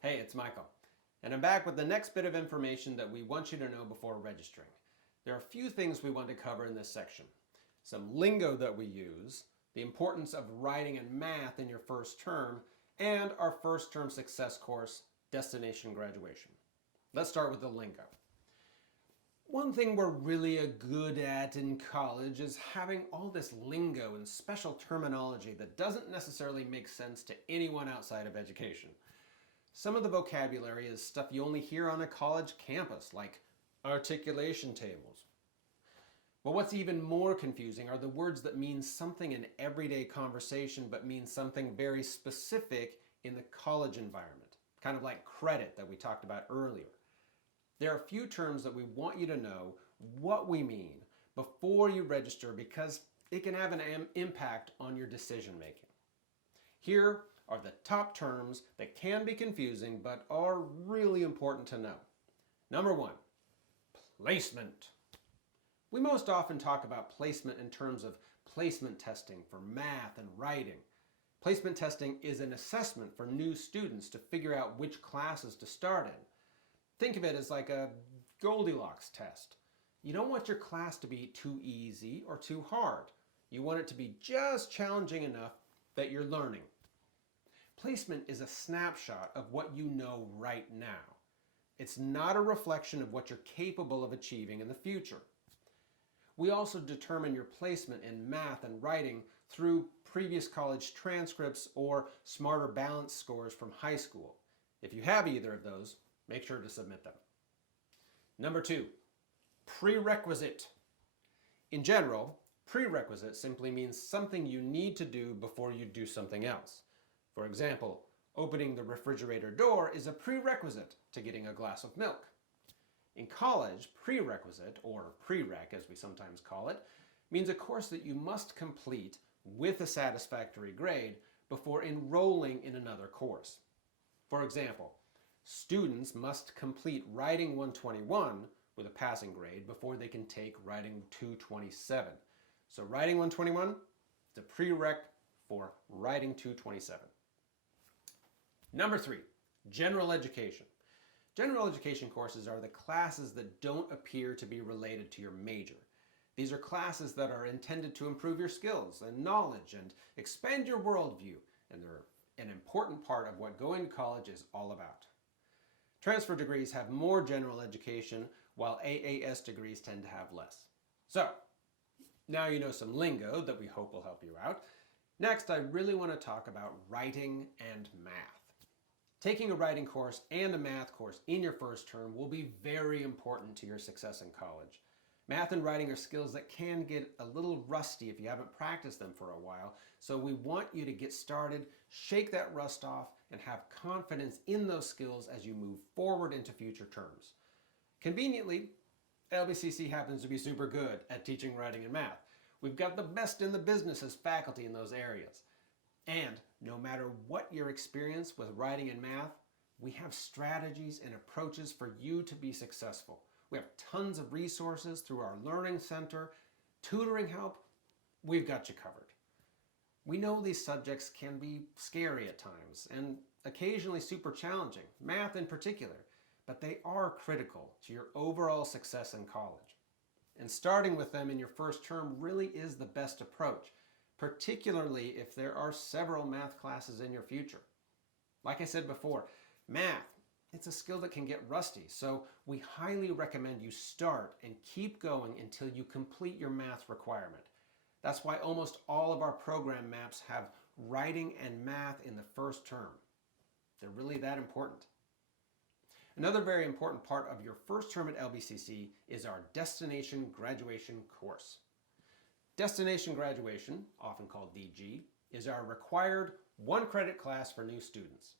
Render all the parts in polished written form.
Hey, it's Michael, and I'm back with the next bit of information that we want you to know before registering. There are a few things we want to cover in this section. Some lingo that we use, the importance of writing and math in your first term, and our first term success course, Destination Graduation. Let's start with the lingo. One thing we're really good at in college is having all this lingo and special terminology that doesn't necessarily make sense to anyone outside of education. Some of the vocabulary is stuff you only hear on a college campus, like articulation tables. But what's even more confusing are the words that mean something in everyday conversation but mean something very specific in the college environment, kind of like credit that we talked about earlier. There are a few terms that we want you to know what we mean before you register because it can have an impact on your decision making. Here are the top terms that can be confusing but are really important to know. Number one, placement. We most often talk about placement in terms of placement testing for math and writing. Placement testing is an assessment for new students to figure out which classes to start in. Think of it as like a Goldilocks test. You don't want your class to be too easy or too hard. You want it to be just challenging enough that you're learning. Placement is a snapshot of what you know right now. It's not a reflection of what you're capable of achieving in the future. We also determine your placement in math and writing through previous college transcripts or Smarter Balance scores from high school. If you have either of those, make sure to submit them. Number two, prerequisite. In general, prerequisite simply means something you need to do before you do something else. For example, opening the refrigerator door is a prerequisite to getting a glass of milk. In college, prerequisite, or Prereq as we sometimes call it, means a course that you must complete with a satisfactory grade before enrolling in another course. For example, students must complete Writing 121 with a passing grade before they can take Writing 227. So Writing 121 is a prereq for Writing 227. Number three, general education. General education courses are the classes that don't appear to be related to your major. These are classes that are intended to improve your skills and knowledge and expand your worldview, and they're an important part of what going to college is all about. Transfer degrees have more general education, while AAS degrees tend to have less. So, now you know some lingo that we hope will help you out. Next, I really want to talk about writing and math. Taking a writing course and a math course in your first term will be very important to your success in college. Math and writing are skills that can get a little rusty if you haven't practiced them for a while, so we want you to get started, shake that rust off, and have confidence in those skills as you move forward into future terms. Conveniently, LBCC happens to be super good at teaching writing and math. We've got the best in the business as faculty in those areas. And no matter what your experience with writing and math, we have strategies and approaches for you to be successful. We have tons of resources through our learning center, tutoring help. We've got you covered. We know these subjects can be scary at times and occasionally super challenging, math in particular, but they are critical to your overall success in college. And starting with them in your first term really is the best approach, particularly if there are several math classes in your future. Like I said before, math, it's a skill that can get rusty, so we highly recommend you start and keep going until you complete your math requirement. That's why almost all of our program maps have writing and math in the first term. They're really that important. Another very important part of your first term at LBCC is our Destination Graduation course. Destination Graduation, often called DG, is our required one-credit class for new students.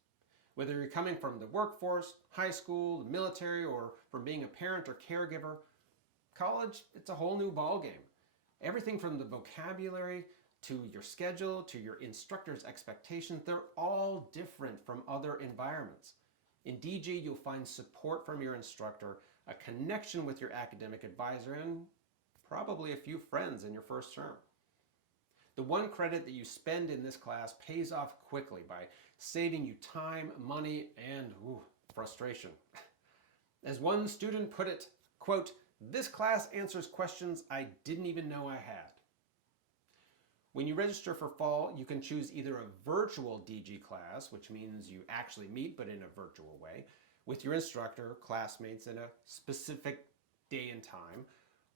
Whether you're coming from the workforce, high school, the military, or from being a parent or caregiver, college, it's a whole new ballgame. Everything from the vocabulary to your schedule to your instructor's expectations, they're all different from other environments. In DG, you'll find support from your instructor, a connection with your academic advisor, and probably a few friends in your first term. The one credit that you spend in this class pays off quickly by saving you time, money, and frustration. As one student put it, quote, "This class answers questions I didn't even know I had." When you register for fall, you can choose either a virtual DG class, which means you actually meet but in a virtual way, with your instructor, classmates in a specific day and time,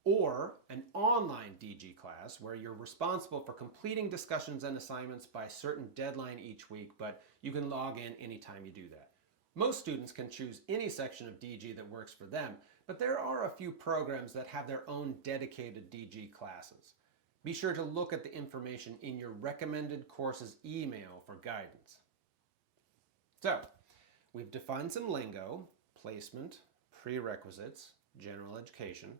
or an online DG class where you're responsible for completing discussions and assignments by a certain deadline each week, but you can log in anytime you do that. Most students can choose any section of DG that works for them, but there are a few programs that have their own dedicated DG classes. Be sure to look at the information in your recommended courses email for guidance. So, we've defined some lingo, placement, prerequisites, general education,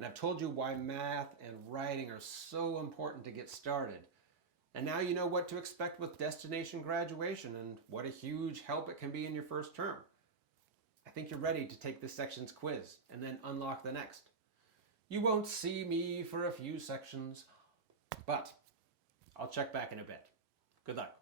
and I've told you why math and writing are so important to get started. And now you know what to expect with destination graduation and what a huge help it can be in your first term. I think you're ready to take this section's quiz and then unlock the next. You won't see me for a few sections, but I'll check back in a bit. Good luck.